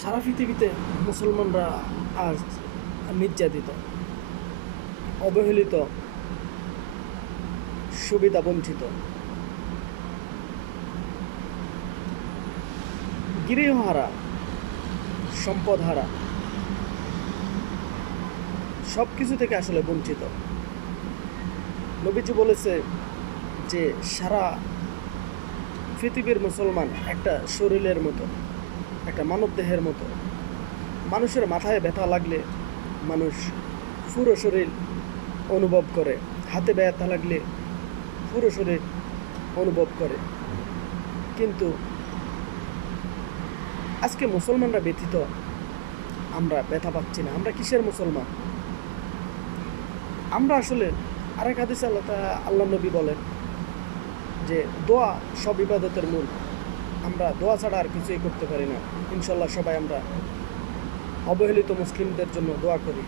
সারা পৃথিবীতে মুসলমানরা আজ নির্যাতিত, অবহেলিত, সুবিধা বঞ্চিত, গৃহহারা, সম্পদহারা, সব কিছু থেকে আসলে বঞ্চিত। নবীজি বলেছে যে সারা পৃথিবীর মুসলমান একটা শরীরের মতো, একটা মানবদেহের মতো। মানুষের মাথায় ব্যথা লাগলে মানুষ পুরো শরীর অনুভব করে, হাতে ব্যথা লাগলে পুরো শরীর অনুভব করে। কিন্তু আজকে মুসলমানরা ব্যথিত, আমরা ব্যথা পাচ্ছি না। আমরা কিসের মুসলমান? আমরা আসলে আরেক হাদিসে আল্লাহ নবী বলেন যে দোয়া সব ইবাদতের মূল। আমরা দোয়া ছাড়া আর কিছুই করতে পারি না। ইনশাল্লাহ সবাই আমরা অবহেলিত মুসলিমদের জন্য দোয়া করি।